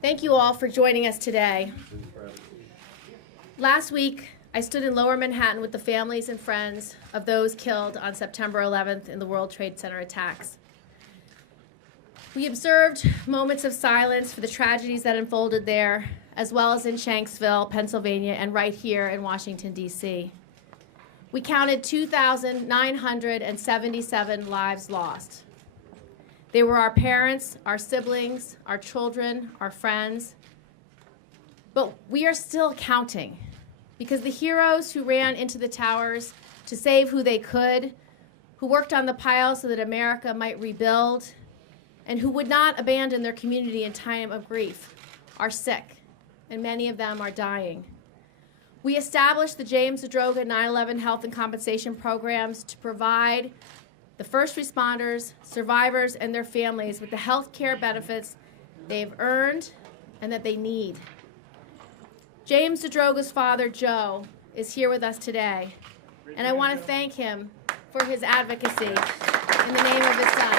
Thank you all for joining us today. Last week, I stood in Lower Manhattan with the families and friends of those killed on September 11th in the World Trade Center attacks. We observed moments of silence for the tragedies that unfolded there, as well as in Shanksville, Pennsylvania, and right here in Washington, D.C. We counted 2,977 lives lost. They were our parents, our siblings, our children, our friends. But we are still counting, because the heroes who ran into the towers to save who they could, who worked on the pile so that America might rebuild, and who would not abandon their community in time of grief, are sick, and many of them are dying. We established the James Zadroga 9/11 Health and Compensation Programs to provide the first responders, survivors, and their families with the health care benefits they've earned and that they need. James Zadroga's father, Joe, is here with us today, and I want to thank him for his advocacy in the name of his son.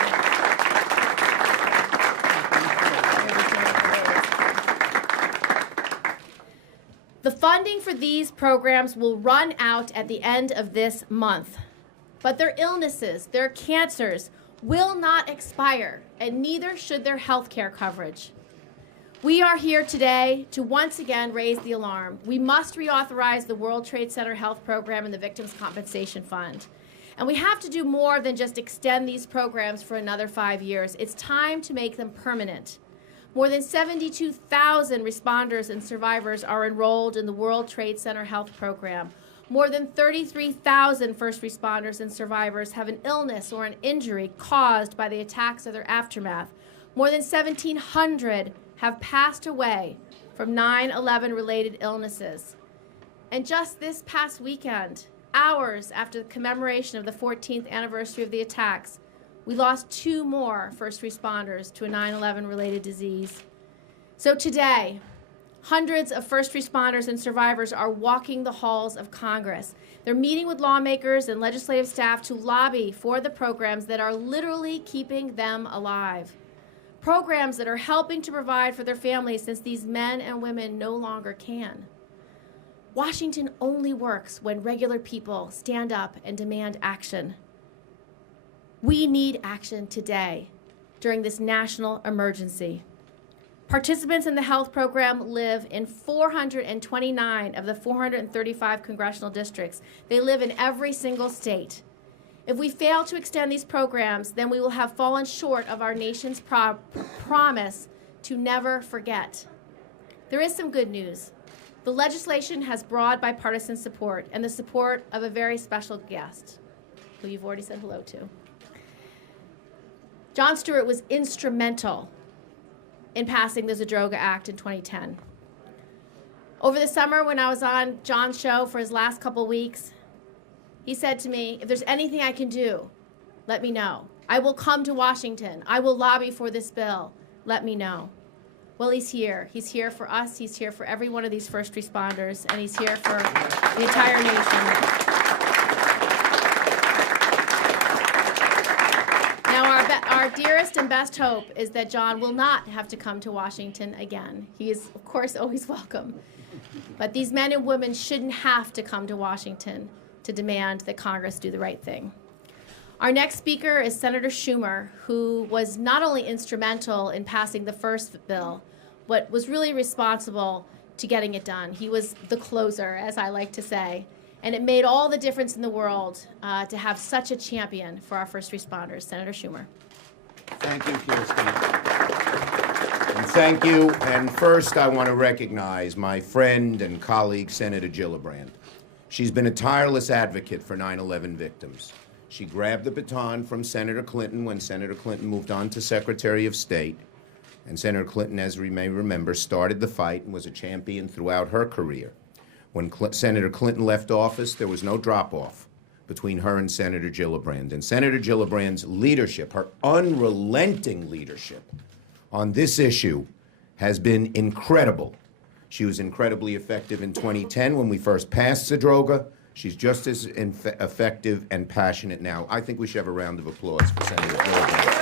The funding for these programs will run out at the end of this month, but their illnesses, their cancers, will not expire, and neither should their health care coverage. We are here today to once again raise the alarm. We must reauthorize the World Trade Center Health Program and the Victims' Compensation Fund. And we have to do more than just extend these programs for another 5 years. It's time to make them permanent. More than 72,000 responders and survivors are enrolled in the World Trade Center Health Program. More than 33,000 first responders and survivors have an illness or an injury caused by the attacks or their aftermath. More than 1,700 have passed away from 9/11 related illnesses. And just this past weekend, hours after the commemoration of the 14th anniversary of the attacks, we lost 2 more first responders to a 9/11 related disease. So today, hundreds of first responders and survivors are walking the halls of Congress. They're meeting with lawmakers and legislative staff to lobby for the programs that are literally keeping them alive. Programs that are helping to provide for their families since these men and women no longer can. Washington only works when regular people stand up and demand action. We need action today during this national emergency. Participants in the health program live in 429 of the 435 congressional districts. They live in every single state. If we fail to extend these programs, then we will have fallen short of our nation's promise to never forget. There is some good news. The legislation has broad bipartisan support and the support of a very special guest, who you've already said hello to. Jon Stewart was instrumental in passing the Zadroga Act in 2010. Over the summer, when I was on Jon's show for his last couple weeks, he said to me, if there's anything I can do, let me know. I will come to Washington. I will lobby for this bill. Let me know. Well, he's here. He's here for us. He's here for every one of these first responders, and he's here for the entire nation. Our dearest and best hope is that Jon will not have to come to Washington again. He is, of course, always welcome. But these men and women shouldn't have to come to Washington to demand that Congress do the right thing. Our next speaker is Senator Schumer, who was not only instrumental in passing the first bill, but was really responsible to getting it done. He was the closer, as I like to say. And it made all the difference in the world to have such a champion for our first responders. Senator Schumer. Thank you, Kirsten. And thank you. And first, I want to recognize my friend and colleague, Senator Gillibrand. She's been a tireless advocate for 9/11 victims. She grabbed the baton from Senator Clinton when Senator Clinton moved on to Secretary of State. And Senator Clinton, as we may remember, started the fight and was a champion throughout her career. When Senator Clinton left office, there was no drop-off between her and Senator Gillibrand. And Senator Gillibrand's leadership, her unrelenting leadership on this issue, has been incredible. She was incredibly effective in 2010 when we first passed Zadroga. She's just as effective and passionate now. I think we should have a round of applause for Senator Gillibrand.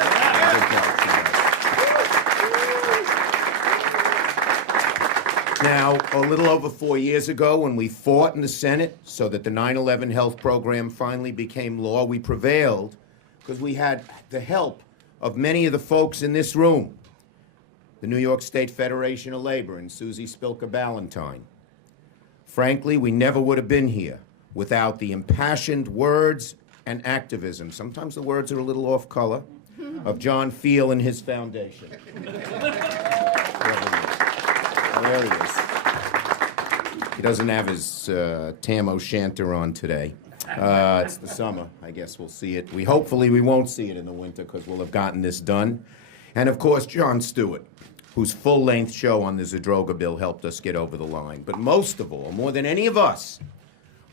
Now, a little over 4 years ago, when we fought in the Senate so that the 9/11 health program finally became law, we prevailed because we had the help of many of the folks in this room. The New York State Federation of Labor and Susie Spilka-Ballantyne. Frankly, we never would have been here without the impassioned words and activism, sometimes the words are a little off color, of John Field and his foundation. There he is. He doesn't have his Tam O'Shanter on today. It's the summer. I guess we'll see it. Hopefully we won't see it in the winter because we'll have gotten this done. And of course, Jon Stewart, whose full-length show on the Zadroga bill helped us get over the line. But most of all, more than any of us,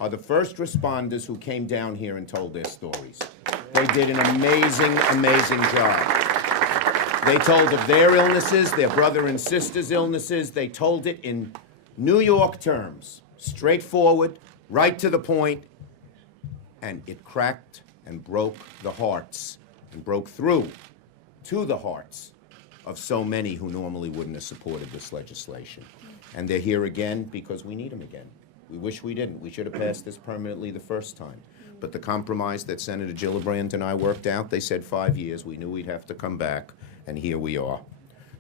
are the first responders who came down here and told their stories. They did an amazing, amazing job. They told of their illnesses, their brother and sister's illnesses. They told it in New York terms, straightforward, right to the point, and it cracked and broke the hearts and broke through to the hearts of so many who normally wouldn't have supported this legislation. And they're here again because we need them again. We wish we didn't. We should have passed this permanently the first time. But the compromise that Senator Gillibrand and I worked out, they said 5 years. We knew we'd have to come back, and here we are.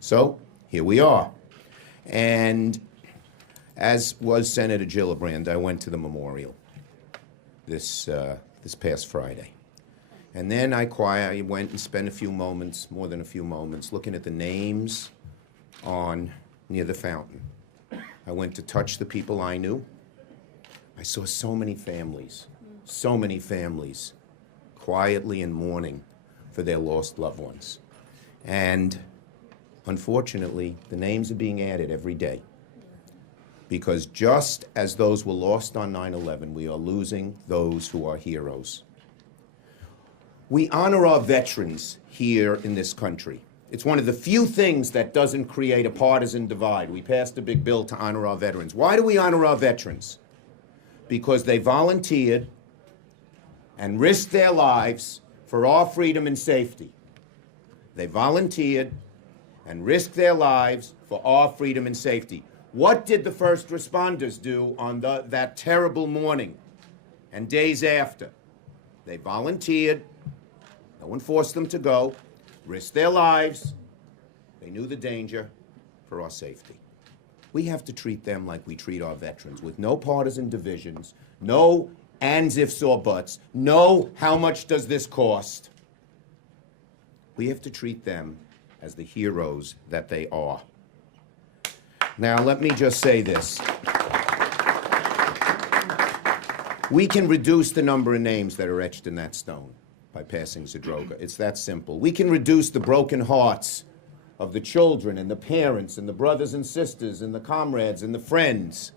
So, here we are. And as was Senator Gillibrand, I went to the memorial this past Friday. And then I went and spent a few moments, more than a few moments, looking at the names near the fountain. I went to touch the people I knew. I saw so many families quietly in mourning for their lost loved ones. And unfortunately, the names are being added every day. Because just as those were lost on 9/11, we are losing those who are heroes. We honor our veterans here in this country. It's one of the few things that doesn't create a partisan divide. We passed a big bill to honor our veterans. Why do we honor our veterans? Because they volunteered and risked their lives for our freedom and safety. They volunteered and risked their lives for our freedom and safety. What did the first responders do on that terrible morning and days after? They volunteered. No one forced them to go. Risked their lives. They knew the danger for our safety. We have to treat them like we treat our veterans, with no partisan divisions, no ands, ifs, or buts, no how much does this cost. We have to treat them as the heroes that they are. Now, let me just say this. We can reduce the number of names that are etched in that stone by passing Zadroga. It's that simple. We can reduce the broken hearts of the children and the parents and the brothers and sisters and the comrades and the friends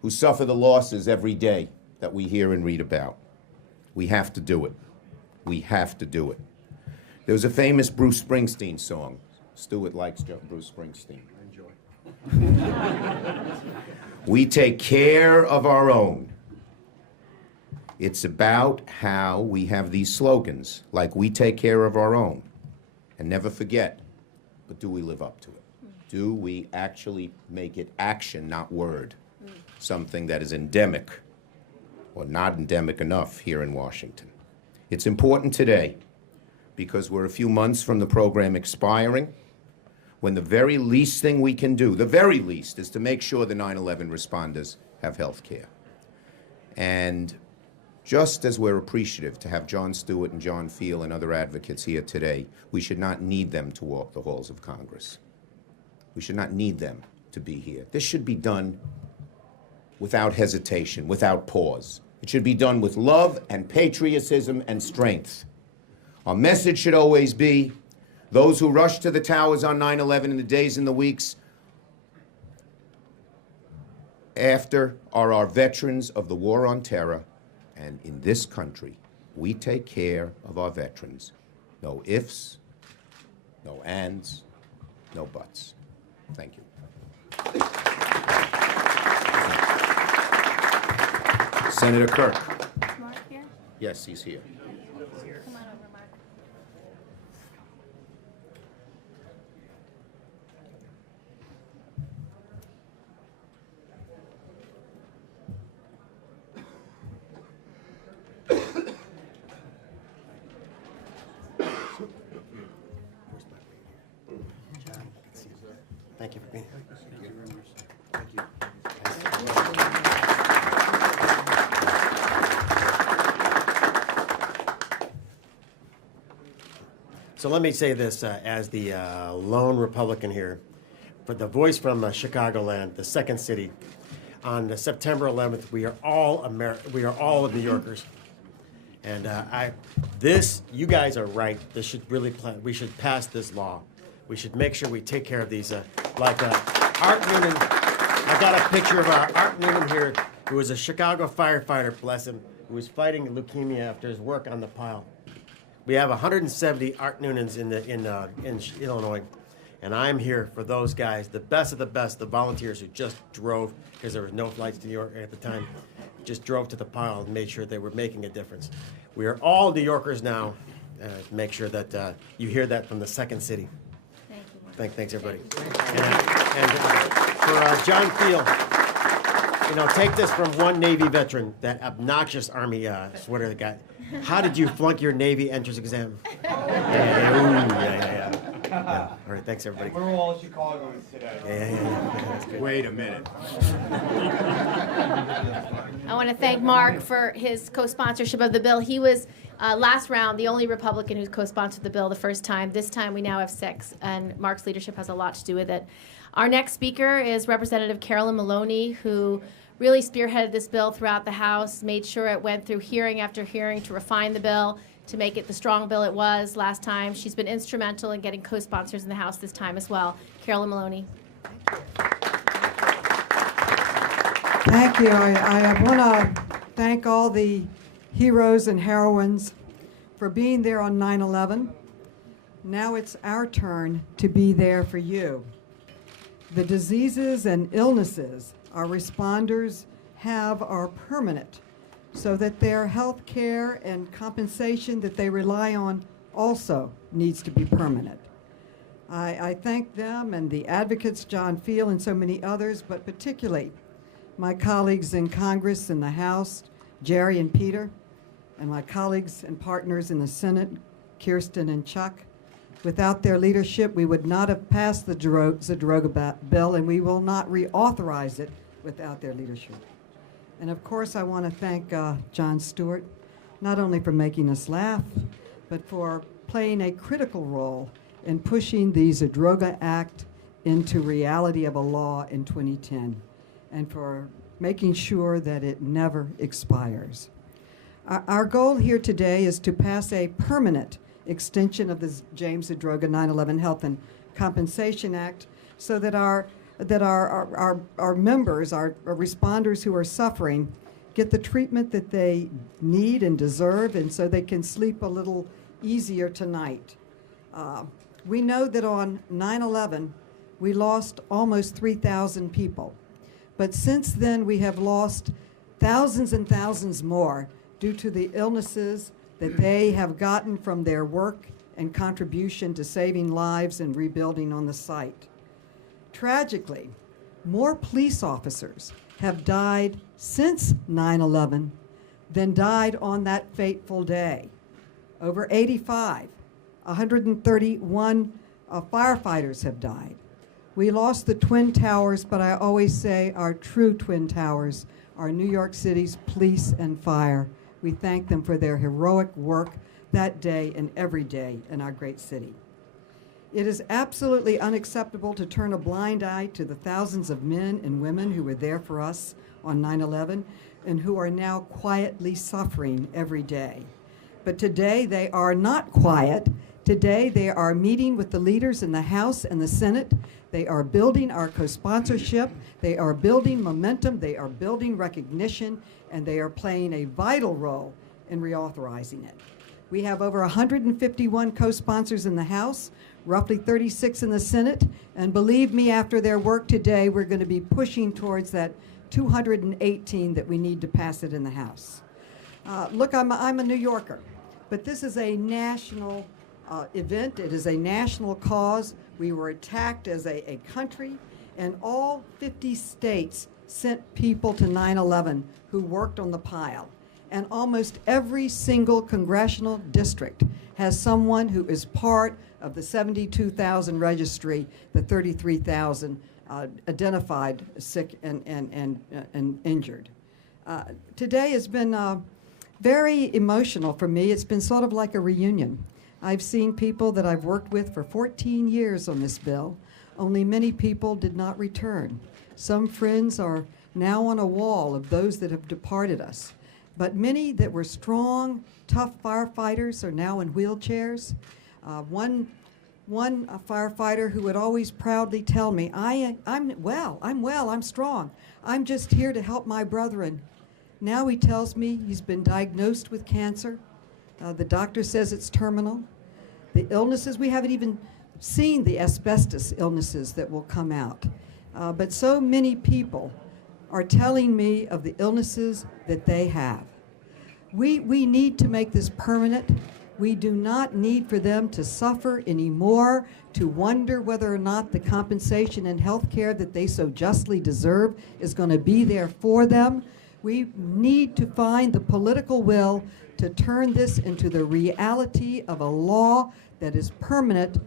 who suffer the losses every day that we hear and read about. We have to do it. We have to do it. There was a famous Bruce Springsteen song. Stewart likes Bruce Springsteen. We take care of our own. It's about how we have these slogans, like we take care of our own. And never forget, but do we live up to it? Do we actually make it action, not word? Something that is endemic, or not endemic enough here in Washington. It's important today because we're a few months from the program expiring, when the very least thing we can do, the very least, is to make sure the 9/11 responders have health care. And just as we're appreciative to have Jon Stewart and John Field and other advocates here today, we should not need them to walk the halls of Congress. We should not need them to be here. This should be done without hesitation, without pause. It should be done with love and patriotism and strength. Our message should always be, those who rushed to the towers on 9/11 in the days and the weeks after are our veterans of the war on terror. And in this country, we take care of our veterans. No ifs, no ands, no buts. Thank you. Senator Kirk. Is Mark here? Yes, he's here. Come on over, Mark. Thank you for being here. Thank you very much. Thank you. So let me say this as the lone Republican here, for the voice from Chicagoland, the second city. On September 11th, we are all New Yorkers, and you guys are right. This should really we should pass this law. We should make sure we take care of these. Like Art Noonan, I got a picture of Art Noonan here, who was a Chicago firefighter, bless him, who was fighting leukemia after his work on the pile. We have 170 Art Noonans in Illinois, and I'm here for those guys, the best of the best, the volunteers who just drove, because there was no flights to New York at the time, just drove to the pile and made sure they were making a difference. We are all New Yorkers now. Make sure that you hear that from the second city. Thank you. Thanks, everybody. And for John Field, take this from one Navy veteran, that obnoxious Army sweater that got. How did you flunk your Navy entrance exam? Yeah. All right, thanks, everybody. We're all Chicagoans today. Yeah. Wait a minute. I want to thank Mark for his co-sponsorship of the bill. He was, last round, the only Republican who co-sponsored the bill the first time. This time we now have 6, and Mark's leadership has a lot to do with it. Our next speaker is Representative Carolyn Maloney, who really spearheaded this bill throughout the House, made sure it went through hearing after hearing to refine the bill, to make it the strong bill it was last time. She's been instrumental in getting co-sponsors in the House this time as well. Carolyn Maloney. Thank you. I want to thank all the heroes and heroines for being there on 9/11. Now it's our turn to be there for you. The diseases and illnesses our responders have are permanent, so that their health care and compensation that they rely on also needs to be permanent. I thank them and the advocates, John Field and so many others, but particularly my colleagues in Congress and the House, Jerry and Peter, and my colleagues and partners in the Senate, Kirsten and Chuck. Without their leadership, we would not have passed the Zadroga bill, and we will not reauthorize it without their leadership. And of course, I want to thank Jon Stewart, not only for making us laugh, but for playing a critical role in pushing the Zadroga Act into reality of a law in 2010, and for making sure that it never expires. Our goal here today is to pass a permanent extension of the James Zadroga 9/11 Health and Compensation Act, so that our members, our responders who are suffering, get the treatment that they need and deserve, and so they can sleep a little easier tonight. We know that on 9/11, we lost almost 3,000 people. But since then, we have lost thousands and thousands more due to the illnesses that they have gotten from their work and contribution to saving lives and rebuilding on the site. Tragically, more police officers have died since 9/11 than died on that fateful day. Over 85, 131 firefighters have died. We lost the Twin Towers, but I always say our true Twin Towers are New York City's police and fire. We thank them for their heroic work that day and every day in our great city. It is absolutely unacceptable to turn a blind eye to the thousands of men and women who were there for us on 9/11 and who are now quietly suffering every day. But today they are not quiet. Today they are meeting with the leaders in the House and the Senate. They are building our co-sponsorship. They are building momentum. They are building recognition, and they are playing a vital role in reauthorizing it. We have over 151 co-sponsors in the House, roughly 36 in the Senate, and believe me, after their work today, we're going to be pushing towards that 218 that we need to pass it in the House. Look, I'm a New Yorker, but this is a national event. It is a national cause. We were attacked as a country, and all 50 states sent people to 9/11 who worked on the pile. and almost every single congressional district has someone who is part of the 72,000 registry, the 33,000 identified sick and injured. Today has been very emotional for me. It's been sort of like a reunion. I've seen people that I've worked with for 14 years on this bill, only many people did not return. Some friends are now on a wall of those that have departed us, but many that were strong, tough firefighters are now in wheelchairs. One firefighter who would always proudly tell me, I'm well, I'm strong. I'm just here to help my brethren. Now he tells me he's been diagnosed with cancer. The doctor says it's terminal. The illnesses, we haven't even seen the asbestos illnesses that will come out. But so many people are telling me of the illnesses that they have. We need to make this permanent. We do not need for them to suffer anymore, to wonder whether or not the compensation and health care that they so justly deserve is going to be there for them. We need to find the political will to turn this into the reality of a law that is permanent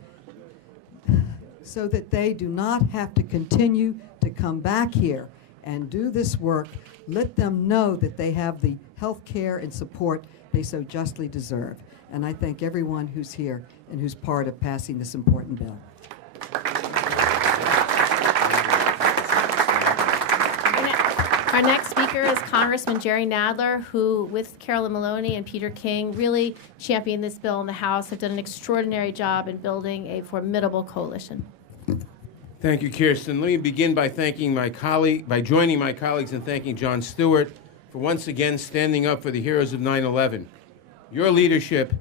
so that they do not have to continue to come back here and do this work. Let them know that they have the health care and support they so justly deserve. And I thank everyone who's here and who's part of passing this important bill. Our next speaker is Congressman Jerry Nadler, who, with Carolyn Maloney and Peter King, really championed this bill in the House, have done an extraordinary job in building a formidable coalition. Thank you, Kirsten. Let me begin by joining my colleagues in thanking Jon Stewart for once again standing up for the heroes of 9/11. Your leadership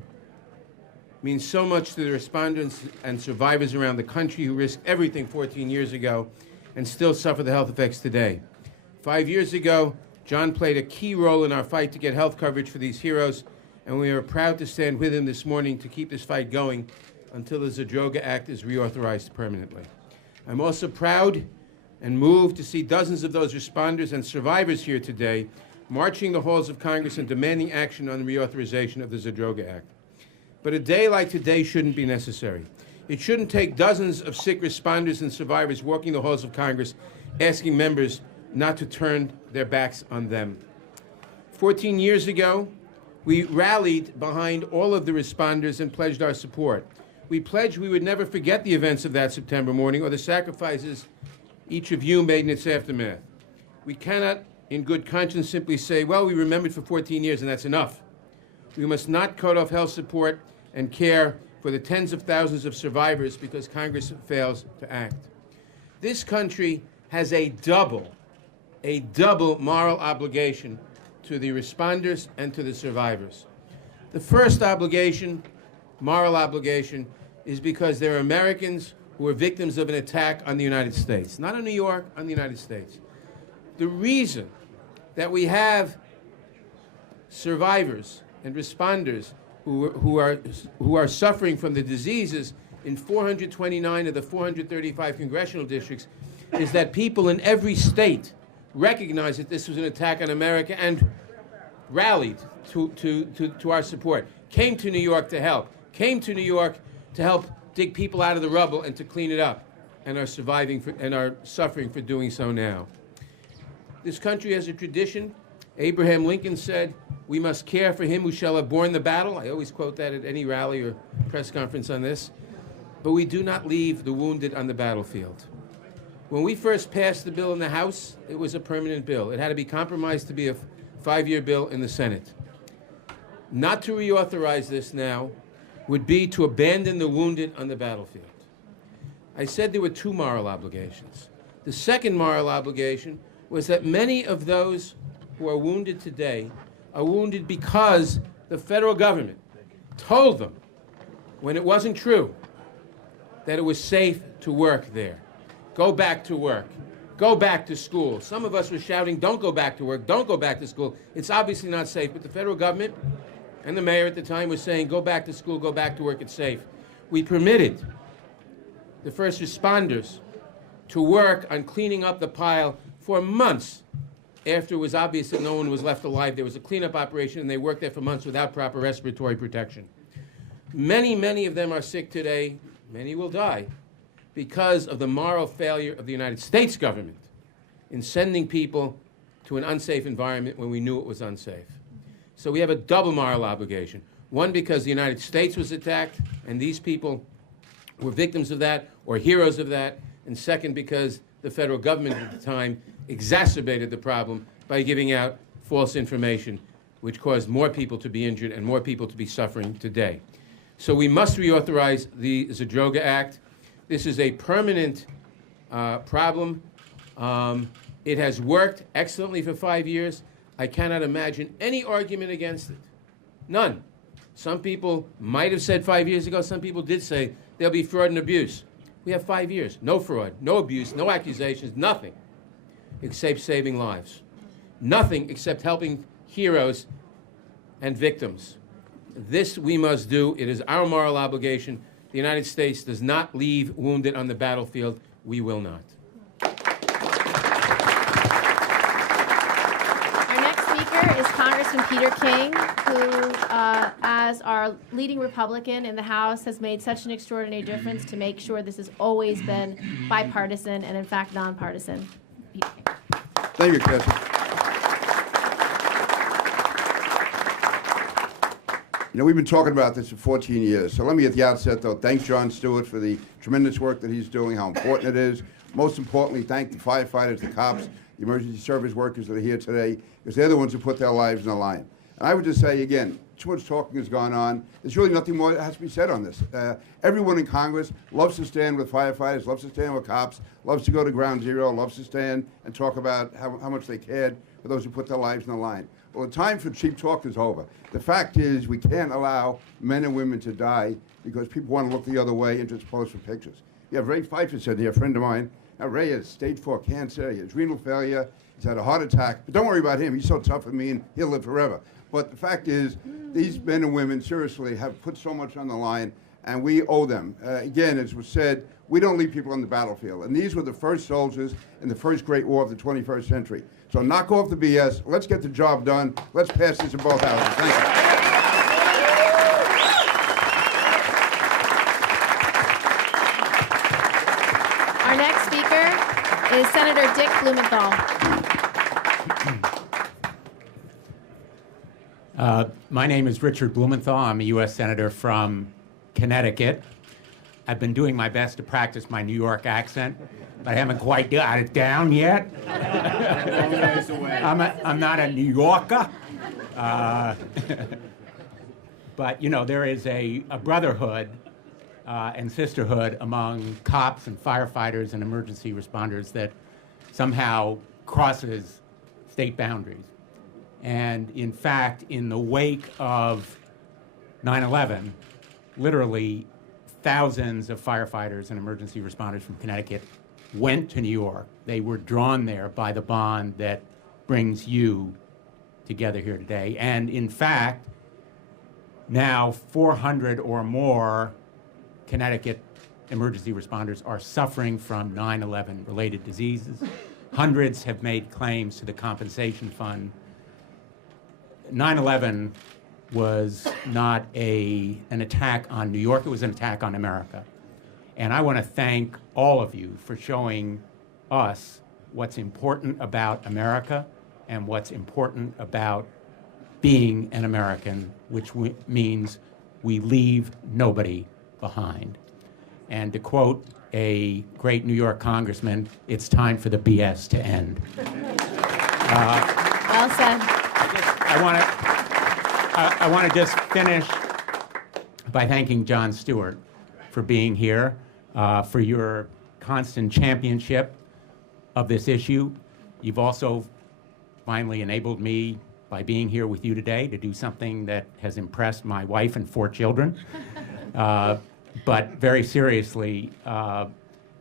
means so much to the respondents and survivors around the country who risked everything 14 years ago and still suffer the health effects today. 5 years ago, Jon played a key role in our fight to get health coverage for these heroes, and we are proud to stand with him this morning to keep this fight going until the Zadroga Act is reauthorized permanently. I'm also proud and moved to see dozens of those responders and survivors here today marching the halls of Congress and demanding action on the reauthorization of the Zadroga Act. But a day like today shouldn't be necessary. It shouldn't take dozens of sick responders and survivors walking the halls of Congress asking members not to turn their backs on them. 14 years ago, we rallied behind all of the responders and pledged our support. We pledged we would never forget the events of that September morning or the sacrifices each of you made in its aftermath. We cannot, in good conscience, simply say, well, we remembered for 14 years and that's enough. We must not cut off health support and care for the tens of thousands of survivors because Congress fails to act. This country has a double moral obligation to the responders and to the survivors. The first obligation, moral obligation, is because there are Americans who are victims of an attack on the United States. Not on New York, on the United States. The reason that we have survivors and responders who are suffering from the diseases in 429 of the 435 congressional districts is that people in every state recognized that this was an attack on America and rallied to our support, came to New York to help, came to New York to help dig people out of the rubble and to clean it up, and are surviving and are suffering for doing so now. This country has a tradition. Abraham Lincoln said, "We must care for him who shall have borne the battle." I always quote that at any rally or press conference on this. But we do not leave the wounded on the battlefield. When we first passed the bill in the House, it was a permanent bill. It had to be compromised to be a 5-year bill in the Senate. Not to reauthorize this now would be to abandon the wounded on the battlefield. I said there were two moral obligations. The second moral obligation was that many of those who are wounded today are wounded because the federal government told them, when it wasn't true, that it was safe to work there. Go back to work. Go back to school. Some of us were shouting, don't go back to work, don't go back to school. It's obviously not safe, but the federal government and the mayor at the time was saying, go back to school, go back to work, it's safe. We permitted the first responders to work on cleaning up the pile for months after it was obvious that no one was left alive. There was a cleanup operation, and they worked there for months without proper respiratory protection. Many of them are sick today. Many will die because of the moral failure of the United States government in sending people to an unsafe environment when we knew it was unsafe. So we have a double moral obligation. One, because the United States was attacked, and these people were victims of that or heroes of that. And second, because the federal government at the time exacerbated the problem by giving out false information, which caused more people to be injured and more people to be suffering today. So we must reauthorize the Zadroga Act. This is a permanent problem. It has worked excellently for 5 years. I cannot imagine any argument against it. None. Some people might have said 5 years ago, some people did say there'll be fraud and abuse. We have 5 years. No fraud, no abuse, no accusations, nothing except saving lives. Nothing except helping heroes and victims. This we must do. It is our moral obligation. The United States does not leave wounded on the battlefield. We will not. Our next speaker is Congressman Peter King, who, as our leading Republican in the House, has made such an extraordinary difference to make sure this has always been bipartisan and, in fact, nonpartisan. Thank you, Cassie. You know, we've been talking about this for 14 years. So let me at the outset, though, thank Jon Stewart for the tremendous work that he's doing, how important it is. Most importantly, thank the firefighters, the cops, the emergency service workers that are here today, because they're the ones who put their lives on the line. And I would just say, again, too much talking has gone on. There's really nothing more that has to be said on this. Everyone in Congress loves to stand with firefighters, loves to stand with cops, loves to go to ground zero, loves to stand and talk about how much they cared for those who put their lives on the line. Well, the time for cheap talk is over. The fact is we can't allow men and women to die because people want to look the other way and just pose for pictures. You have Ray Pfeiffer said here, a friend of mine. Now, Ray has stage 4 cancer, he has renal failure, he's had a heart attack. But don't worry about him. He's so tough and mean, he'll live forever. But the fact is, these men and women, seriously, have put so much on the line, and we owe them. Again, as was said, we don't leave people on the battlefield. And these were the first soldiers in the first great war of the 21st century. So knock off the BS. Let's get the job done. Let's pass this in both houses. Thank you. Our next speaker is Senator Dick Blumenthal. My name is Richard Blumenthal. I'm a U.S. Senator from Connecticut. I've been doing my best to practice my New York accent, but I haven't quite got it down yet. I'm not a New Yorker. But, you know, there is a brotherhood and sisterhood among cops and firefighters and emergency responders that somehow crosses state boundaries. And in fact, in the wake of 9/11, literally thousands of firefighters and emergency responders from Connecticut went to New York. They were drawn there by the bond that brings you together here today. And in fact, now 400 or more Connecticut emergency responders are suffering from 9/11 related diseases. Hundreds have made claims to the compensation fund. 9/11 was not an attack on New York, it was an attack on America. And I want to thank all of you for showing us what's important about America and what's important about being an American, which means we leave nobody behind. And to quote a great New York congressman, it's time for the BS to end. Well said. I want to just finish by thanking Jon Stewart for being here, for your constant championship of this issue. You've also finally enabled me, by being here with you today, to do something that has impressed my wife and 4 children. But very seriously,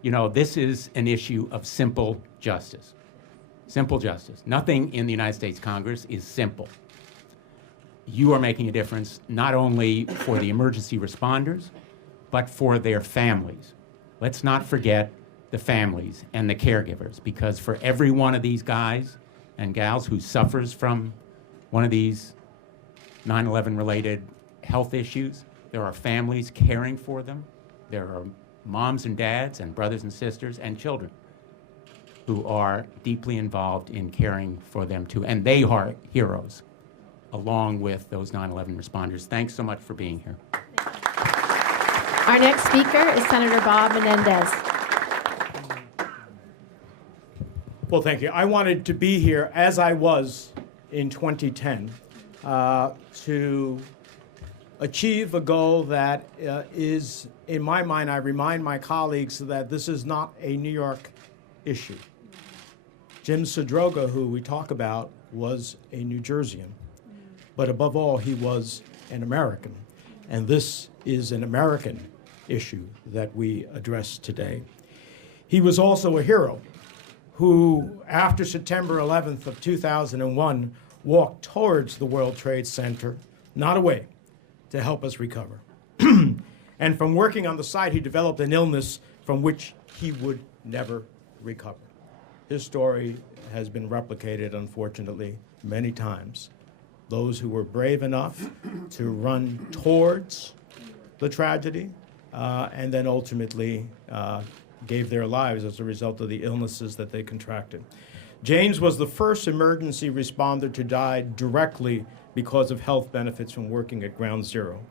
you know, this is an issue of simple justice. Simple justice. Nothing in the United States Congress is simple. You are making a difference not only for the emergency responders, but for their families. Let's not forget the families and the caregivers, because for every one of these guys and gals who suffers from one of these 9/11 related health issues. There are families caring for them. There are moms and dads and brothers and sisters and children who are deeply involved in caring for them too. And they are heroes, along with those 9/11 responders. Thanks so much for being here. Our next speaker is Senator Bob Menendez. Well, thank you. I wanted to be here, as I was in 2010, to achieve a goal that is, in my mind, I remind my colleagues that this is not a New York issue. James Zadroga, who we talk about, was a New Jerseyan. But above all, he was an American. And this is an American issue that we address today. He was also a hero who, after September 11th of 2001, walked towards the World Trade Center, not away, to help us recover. And from working on the site, he developed an illness from which he would never recover. His story has been replicated, unfortunately, many times. Those who were brave enough to run towards the tragedy and then ultimately gave their lives as a result of the illnesses that they contracted. James was the first emergency responder to die directly because of health benefits from working at Ground Zero.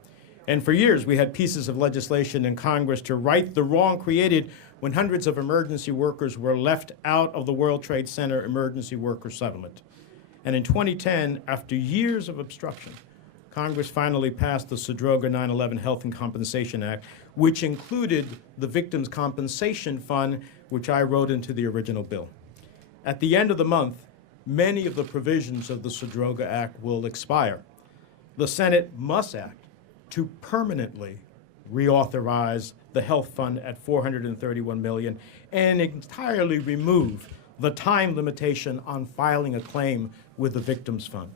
And for years, we had pieces of legislation in Congress to right the wrong created when hundreds of emergency workers were left out of the World Trade Center emergency worker settlement. And in 2010, after years of obstruction, Congress finally passed the Zadroga 9/11 Health and Compensation Act, which included the Victims' Compensation Fund, which I wrote into the original bill. At the end of the month, many of the provisions of the Zadroga Act will expire. The Senate must act to permanently reauthorize the health fund at $431 million and entirely remove the time limitation on filing a claim with the Victims Fund.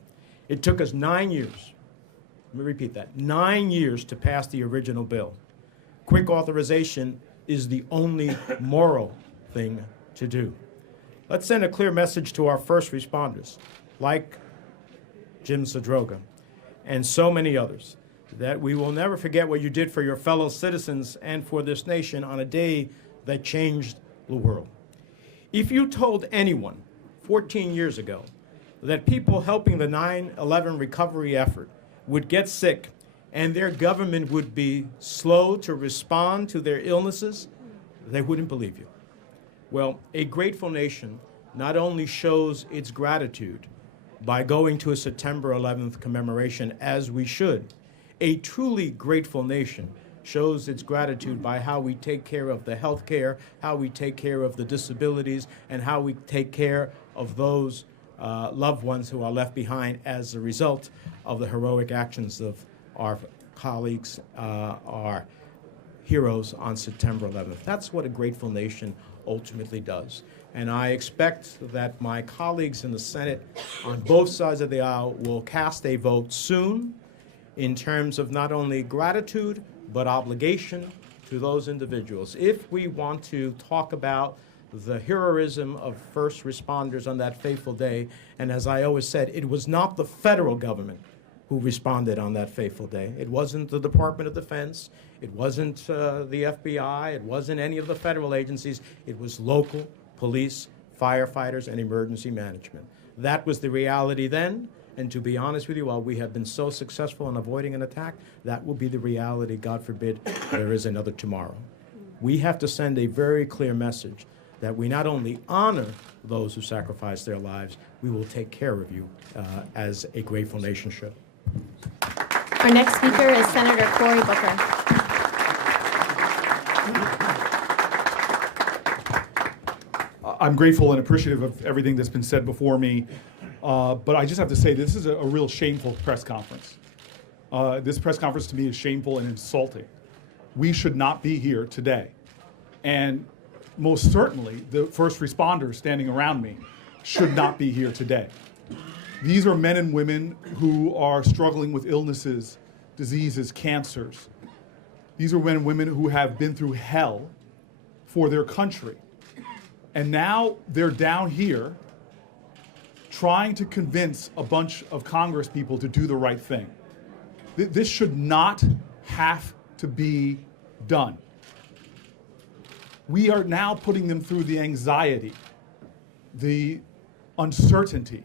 It took us 9 years, let me repeat that, 9 years to pass the original bill. Quick authorization is the only moral thing to do. Let's send a clear message to our first responders, like Jim Zadroga and so many others, that we will never forget what you did for your fellow citizens and for this nation on a day that changed the world. If you told anyone 14 years ago that people helping the 9/11 recovery effort would get sick and their government would be slow to respond to their illnesses, they wouldn't believe you. Well, a grateful nation not only shows its gratitude by going to a September 11th commemoration, as we should, a truly grateful nation shows its gratitude by how we take care of the health care, how we take care of the disabilities, and how we take care of those loved ones who are left behind as a result of the heroic actions of our colleagues, our heroes on September 11th. That's what a grateful nation ultimately does. And I expect that my colleagues in the Senate on both sides of the aisle will cast a vote soon in terms of not only gratitude, but obligation to those individuals. If we want to talk about the heroism of first responders on that fateful day, and as I always said, it was not the federal government who responded on that fateful day. It wasn't the Department of Defense, it wasn't the FBI, it wasn't any of the federal agencies, it was local police, firefighters, and emergency management. That was the reality then. And to be honest with you, while we have been so successful in avoiding an attack, that will be the reality, God forbid, there is another tomorrow. We have to send a very clear message that we not only honor those who sacrifice their lives, we will take care of you as a grateful nation should. Our next speaker is Senator Cory Booker. I'm grateful and appreciative of everything that's been said before me. But I just have to say, this is a real shameful press conference. This press conference to me is shameful and insulting. We should not be here today. And most certainly, the first responders standing around me should not be here today. These are men and women who are struggling with illnesses, diseases, cancers. These are men and women who have been through hell for their country. And now they're down here trying to convince a bunch of Congress people to do the right thing. This should not have to be done. We are now putting them through the anxiety, the uncertainty,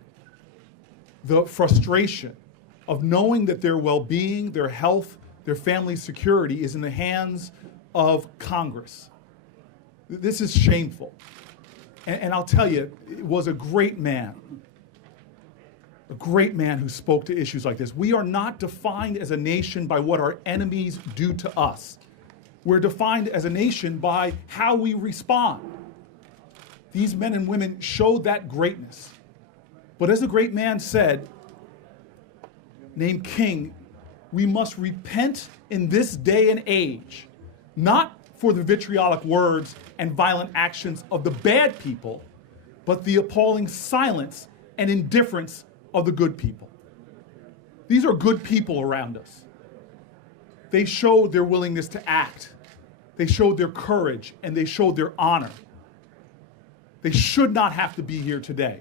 the frustration of knowing that their well-being, their health, their family security is in the hands of Congress. This is shameful. And I'll tell you, it was a great man who spoke to issues like this. We are not defined as a nation by what our enemies do to us. We're defined as a nation by how we respond. These men and women showed that greatness. But as a great man said, named King, we must repent in this day and age, not for the vitriolic words and violent actions of the bad people, but the appalling silence and indifference of the good people. These are good people around us. They showed their willingness to act. They showed their courage, and they showed their honor. They should not have to be here today.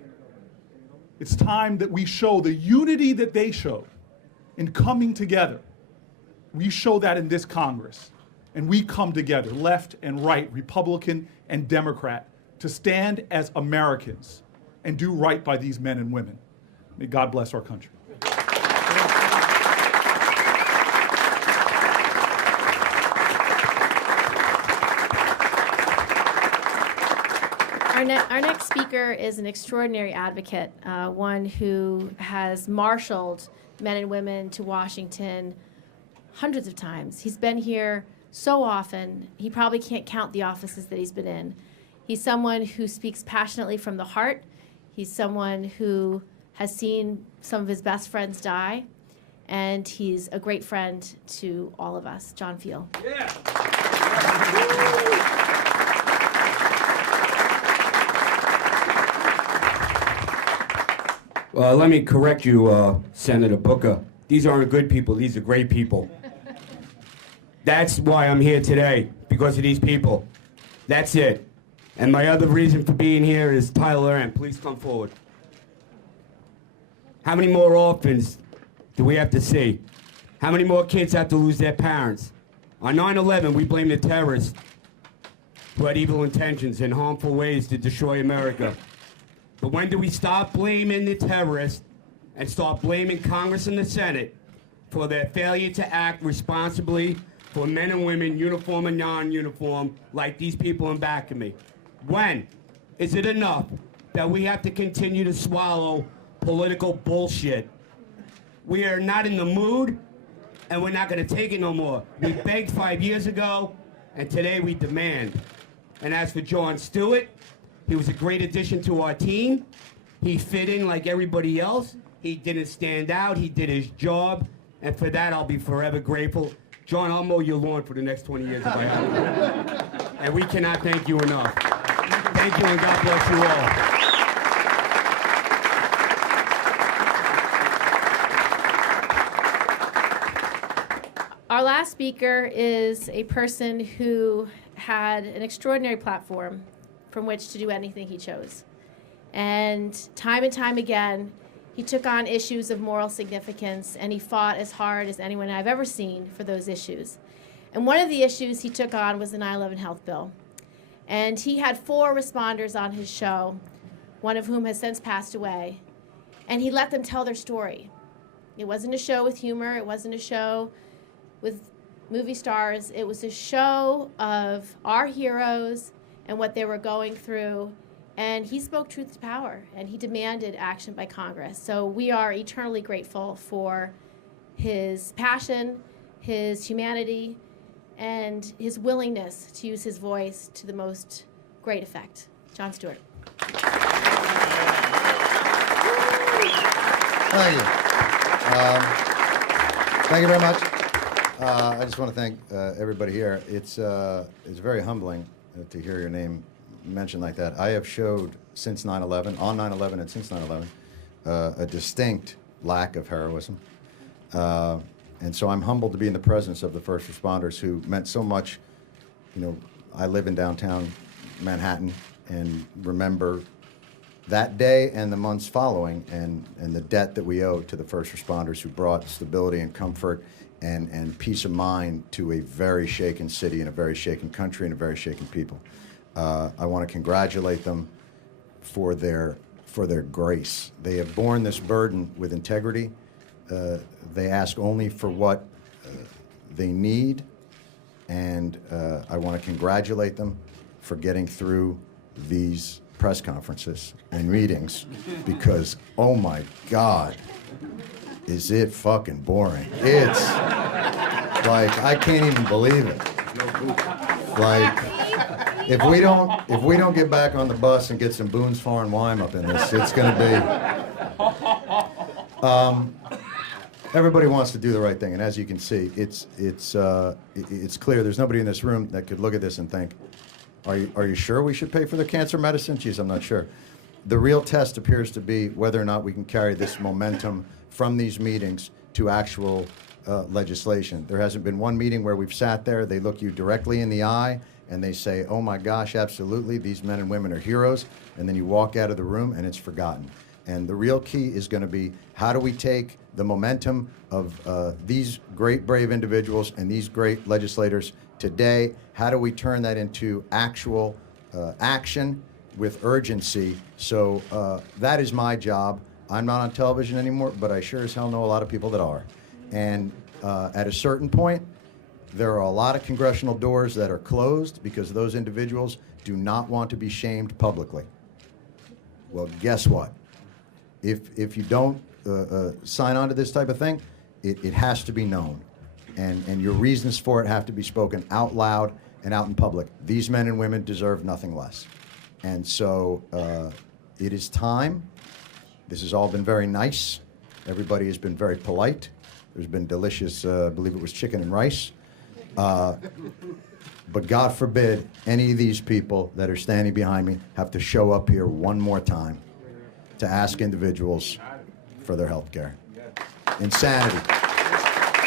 It's time that we show the unity that they showed in coming together. We show that in this Congress, and we come together, left and right, Republican and Democrat, to stand as Americans and do right by these men and women. May God bless our country. Our next speaker is an extraordinary advocate, one who has marshaled men and women to Washington hundreds of times. He's been here so often, he probably can't count the offices that he's been in. He's someone who speaks passionately from the heart. He's someone who has seen some of his best friends die, and he's a great friend to all of us. Jon Fiel. Yeah. Well, let me correct you, Senator Booker. These aren't good people. These are great people. That's why I'm here today, because of these people. That's it. And my other reason for being here is Tyler M. Please come forward. How many more orphans do we have to see? How many more kids have to lose their parents? On 9/11, we blame the terrorists who had evil intentions and harmful ways to destroy America. But when do we stop blaming the terrorists and start blaming Congress and the Senate for their failure to act responsibly for men and women, uniform and non-uniform, like these people in back of me? When is it enough that we have to continue to swallow political bullshit? We are not in the mood, and we're not going to take it no more. We begged 5 years ago, and today we demand. And as for Jon Stewart, he was a great addition to our team. He fit in like everybody else. He didn't stand out. He did his job. And for that, I'll be forever grateful. John, I'll mow your lawn for the next 20 years if I have to. And we cannot thank you enough. Thank you, and God bless you all. Our last speaker is a person who had an extraordinary platform from which to do anything he chose. And time again, he took on issues of moral significance, and he fought as hard as anyone I've ever seen for those issues. And one of the issues he took on was the 9/11 health bill. And he had 4 responders on his show, one of whom has since passed away. And he let them tell their story. It wasn't a show with humor. It wasn't a show with movie stars. It was a show of our heroes and what they were going through. And he spoke truth to power, and he demanded action by Congress. So we are eternally grateful for his passion, his humanity, and his willingness to use his voice to the most great effect. Jon Stewart. Thank you. Thank you very much. I just want to thank everybody here. It's very humbling to hear your name mentioned like that. I have showed since 9/11, on 9/11 and since 9/11, a distinct lack of heroism. And so I'm humbled to be in the presence of the first responders who meant so much. You know, I live in downtown Manhattan and remember That day and the months following, and the debt that we owe to the first responders who brought stability and comfort and peace of mind to a very shaken city and a very shaken country and a very shaken people. I want to congratulate them for their grace. They have borne this burden with integrity. They ask only for what they need, and I want to congratulate them for getting through these press conferences and meetings, because, oh my God, is it fucking boring. It's like, I can't even believe it. Like, if we don't get back on the bus and get some Boone's Foreign Wine up in this, it's going to be. Everybody wants to do the right thing, and as you can see, it's clear. There's nobody in this room that could look at this and think, are you sure we should pay for the cancer medicine? Geez, I'm not sure. The real test appears to be whether or not we can carry this momentum from these meetings to actual legislation. There hasn't been one meeting where we've sat there, they look you directly in the eye, and they say, oh my gosh, absolutely, these men and women are heroes, and then you walk out of the room and it's forgotten. And the real key is going to be, how do we take the momentum of these great, brave individuals and these great legislators today, how do we turn that into actual action with urgency? So that is my job. I'm not on television anymore, but I sure as hell know a lot of people that are. And at a certain point, there are a lot of congressional doors that are closed because those individuals do not want to be shamed publicly. Well, guess what? If you don't sign on to this type of thing, it has to be known. And your reasons for it have to be spoken out loud and out in public. These men and women deserve nothing less. And so it is time. This has all been very nice. Everybody has been very polite. There's been delicious, I believe it was chicken and rice. But God forbid any of these people that are standing behind me have to show up here one more time to ask individuals for their health care. Insanity.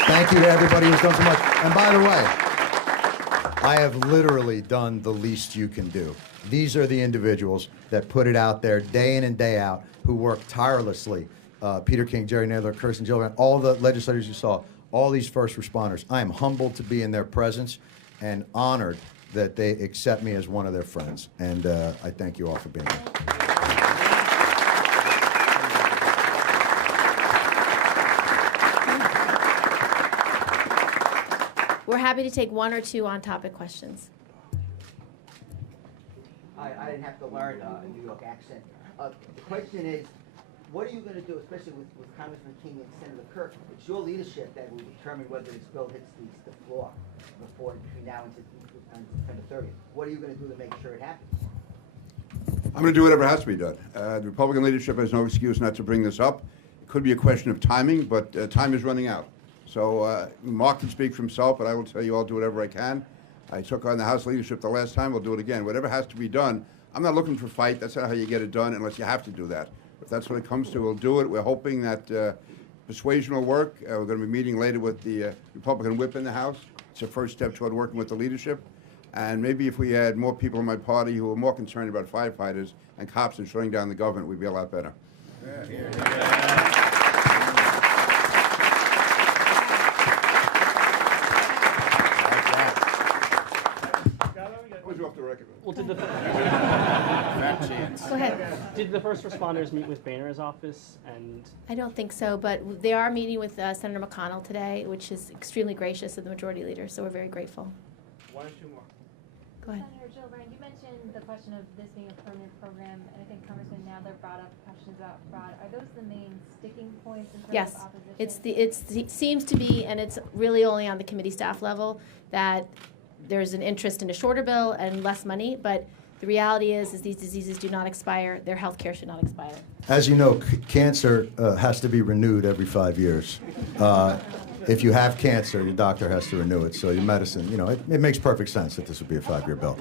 Thank you to everybody who's done so much. And by the way, I have literally done the least you can do. These are the individuals that put it out there day in and day out, who work tirelessly. Peter King, Jerry Nadler, Kirsten Gillibrand, all the legislators you saw, all these first responders. I am humbled to be in their presence and honored that they accept me as one of their friends. And I thank you all for being here. We're happy to take one or two on-topic questions. I didn't have to learn a New York accent. The question is, what are you going to do, especially with Congressman King and Senator Kirk? It's your leadership that will determine whether this bill hits the floor between now and September 30th. What are you going to do to make sure it happens? I'm going to do whatever has to be done. The Republican leadership has no excuse not to bring this up. It could be a question of timing, but time is running out. So Mark can speak for himself, but I will tell you I'll do whatever I can. I took on the House leadership the last time. We'll do it again. Whatever has to be done. I'm not looking for fight. That's not how you get it done unless you have to do that. If that's what it comes to, we'll do it. We're hoping that persuasion will work. We're going to be meeting later with the Republican whip in the House. It's a first step toward working with the leadership. And maybe if we had more people in my party who are more concerned about firefighters and cops and shutting down the government, we'd be a lot better. Off the record. Well, did the Go ahead. did the first responders meet with Boehner's office? And I don't think so, but they are meeting with Senator McConnell today, which is extremely gracious of the majority leader, so we're very grateful. one or two more. Go ahead. Senator Gillibrand, you mentioned the question of this being a permanent program, and I think Congressman Nadler brought up questions about fraud. Are those the main sticking points in terms Yes, of opposition? it seems to be, and it's really only on the committee staff level, that there's an interest in a shorter bill and less money, but the reality is these diseases do not expire. Their health care should not expire. As you know, cancer has to be renewed every 5 years. If you have cancer, your doctor has to renew it. So your medicine, you know, it makes perfect sense that this would be a 5-year bill.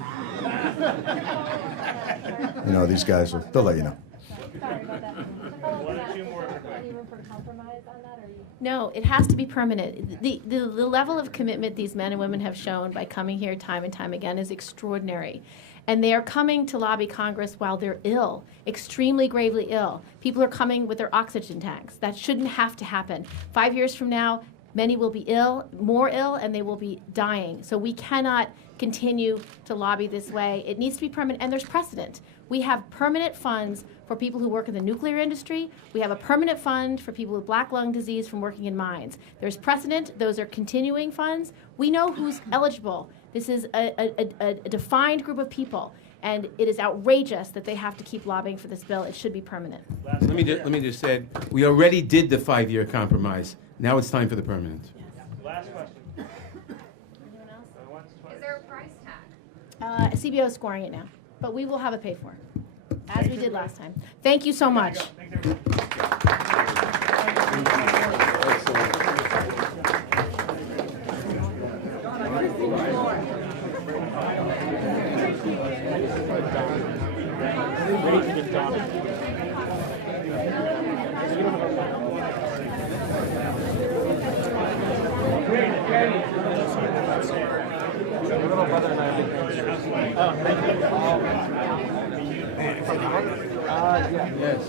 You know, these guys, they'll let you know. Sorry about that. One or two more. Any room for compromise on that, or you? No, it has to be permanent. The level of commitment these men and women have shown by coming here time and time again is extraordinary. And they are coming to lobby Congress while they're ill, extremely gravely ill. People are coming with their oxygen tanks. That shouldn't have to happen. 5 years from now, many will be ill, more ill, and they will be dying. So we cannot continue to lobby this way. It needs to be permanent, and there's precedent. We have permanent funds for people who work in the nuclear industry. We have a permanent fund for people with black lung disease from working in mines. There's precedent. Those are continuing funds. We know who's eligible. This is a defined group of people, and it is outrageous that they have to keep lobbying for this bill. It should be permanent. Let me just say, we already did the 5-year compromise. Now it's time for the permanent. Last question. Anyone else? Is there a price tag? CBO is scoring it now, but we will have it paid for, as we did last time. Thank you so much. Thanks, everybody. Yes.